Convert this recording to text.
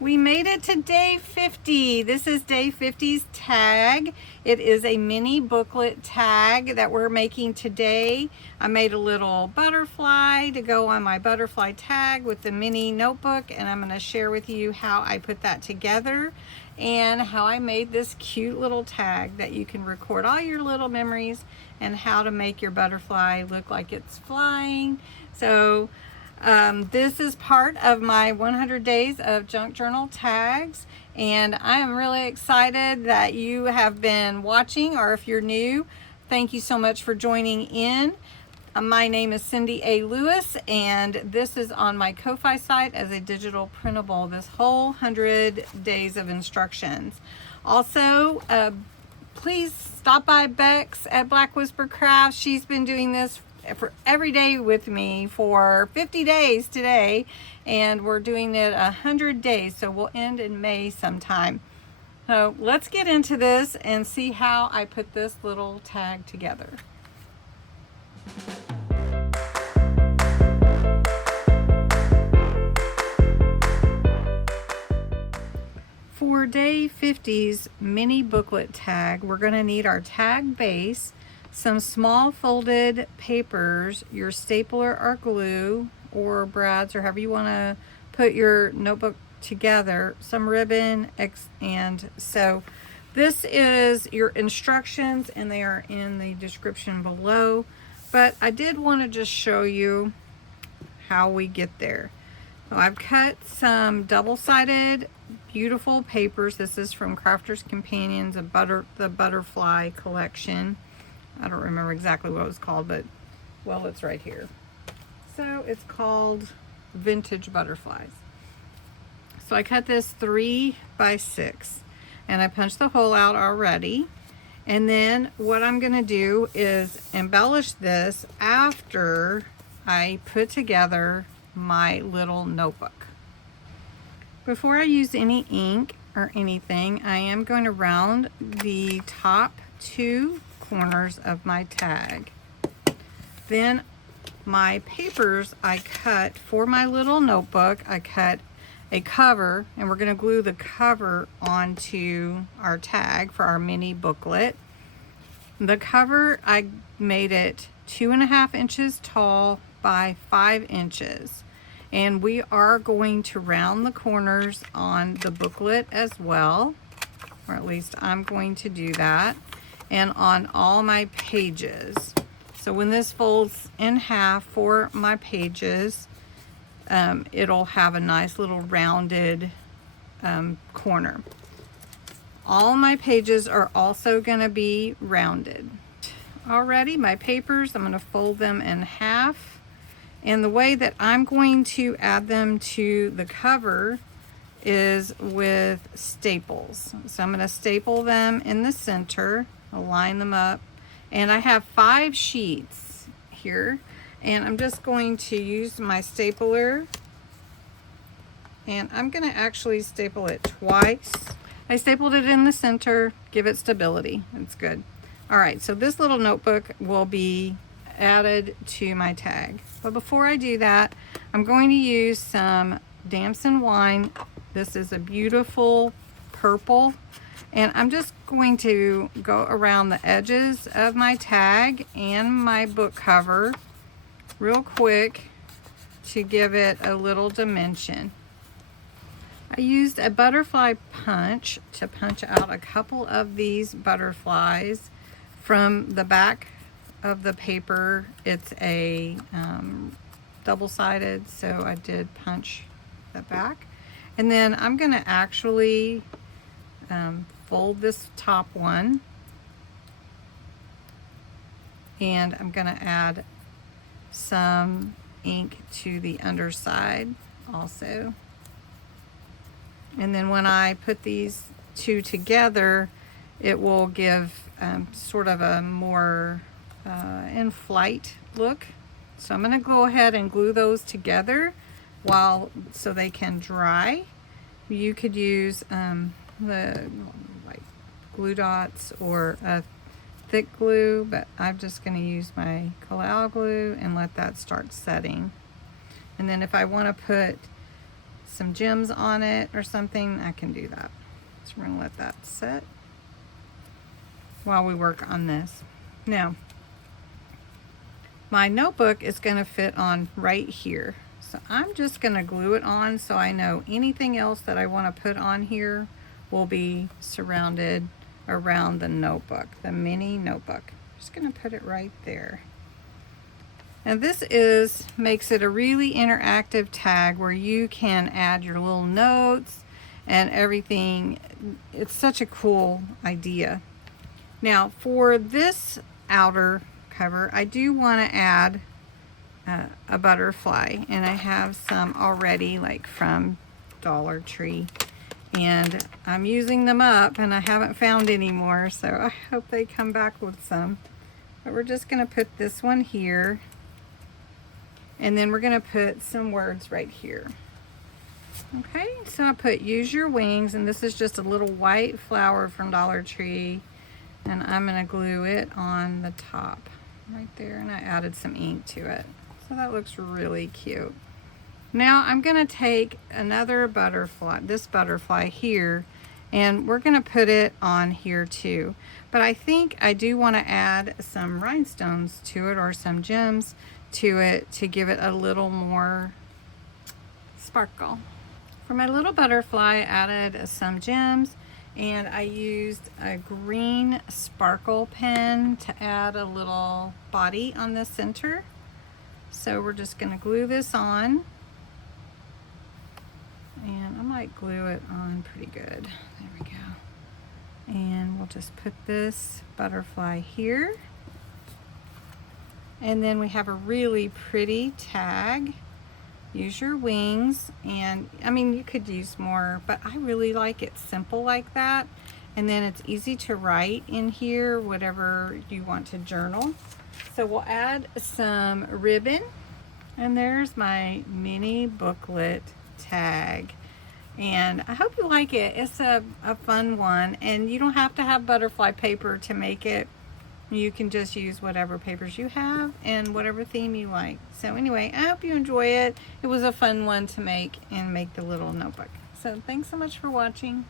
We made it to day 50. This is day 50's tag. It is a mini booklet tag that we're making today. I made a little butterfly to go on my butterfly tag with the mini notebook, and I'm going to share with you how I put that together and how I made this cute little tag that you can record all your little memories and how to make your butterfly look like it's flying. So this is part of my 100 days of junk journal tags, and I am really excited that you have been watching, or if you're new, thank you so much for joining in. My name is Cindy A. Lewis, and this is on my Ko-Fi site as a digital printable, this whole 100 days of instructions. Also, please stop by Bexx at Black Whisper Crafts. She's been doing this for every day with me for 50 days today, and we're doing it 100 days, so we'll end in May sometime. So let's get into this and see how I put this little tag together. For day 50's mini booklet tag, we're going to need our tag base, some small folded papers, your stapler or glue or brads or however you want to put your notebook together, some ribbon, and so this is your instructions and they are in the description below, but I did want to just show you how we get there. So I've cut some double-sided beautiful papers. This is from Crafter's Companions, the butterfly collection. I don't remember exactly what it was called, but well, it's right here. So it's called Vintage Butterflies. So I cut this 3 by 6 and I punched the hole out already. And then what I'm going to do is embellish this after I put together my little notebook. Before I use any ink or anything, I am going to round the top 2 corners of my tag. Then my papers I cut for my little notebook, I cut a cover, and we're going to glue the cover onto our tag for our mini booklet. The cover, I made it 2.5 inches tall by 5 inches, and we are going to round the corners on the booklet as well, or at least I'm going to do that, and on all my pages. So when this folds in half for my pages, it'll have a nice little rounded corner. All my pages are also going to be rounded. Already my papers, I'm going to fold them in half, and the way that I'm going to add them to the cover is with staples. So I'm going to staple them in the center, align them up, and I have 5 sheets here, and I'm just going to use my stapler, and I'm going to actually staple it twice. I stapled it in the center, give it stability. It's good. All right, so this little notebook will be added to my tag, but before I do that, I'm going to use some Damson wine. This is a beautiful purple, and I'm just going to go around the edges of my tag and my book cover real quick to give it a little dimension. I used a butterfly punch to punch out a couple of these butterflies from the back of the paper. It's a double-sided, so I did punch the back. And then I'm going to actually fold this top one, and I'm going to add some ink to the underside also. And then when I put these 2 together, it will give sort of a more in-flight look. So I'm going to go ahead and glue those together so they can dry. You could use the like glue dots or a thick glue, but I'm just going to use my Collaborator glue and let that start setting. And then if I want to put some gems on it or something, I can do that. So we're gonna let that set while we work on this. Now, my notebook is gonna fit on right here. So I'm just gonna glue it on so I know anything else that I wanna put on here will be surrounded around the notebook, the mini notebook. Just gonna put it right there. And this makes it a really interactive tag where you can add your little notes and everything. It's such a cool idea. Now for this outer cover, I do want to add a butterfly, and I have some already, like from Dollar Tree, and I'm using them up and I haven't found any more, so I hope they come back with some. But we're just going to put this one here. And then we're going to put some words right here. Okay, so I put use your wings, and this is just a little white flower from Dollar Tree, and I'm going to glue it on the top right there, and I added some ink to it. So that looks really cute. Now I'm going to take another butterfly, this butterfly here, and we're going to put it on here too. But I think I do want to add some rhinestones to it, or some gems to it, to give it a little more sparkle. For my little butterfly, I added some gems, and I used a green sparkle pen to add a little body on the center. So we're just going to glue this on, and I might glue it on pretty good. There we go. And we'll just put this butterfly here. And then we have a really pretty tag. Use your wings. And I mean, you could use more, but I really like it simple like that. And then it's easy to write in here, whatever you want to journal. So we'll add some ribbon. And there's my mini booklet tag. And I hope you like it. It's a fun one. And you don't have to have butterfly paper to make it. You can just use whatever papers you have and whatever theme you like. So anyway, I hope you enjoy it. It was a fun one to make, and make the little notebook. So thanks so much for watching.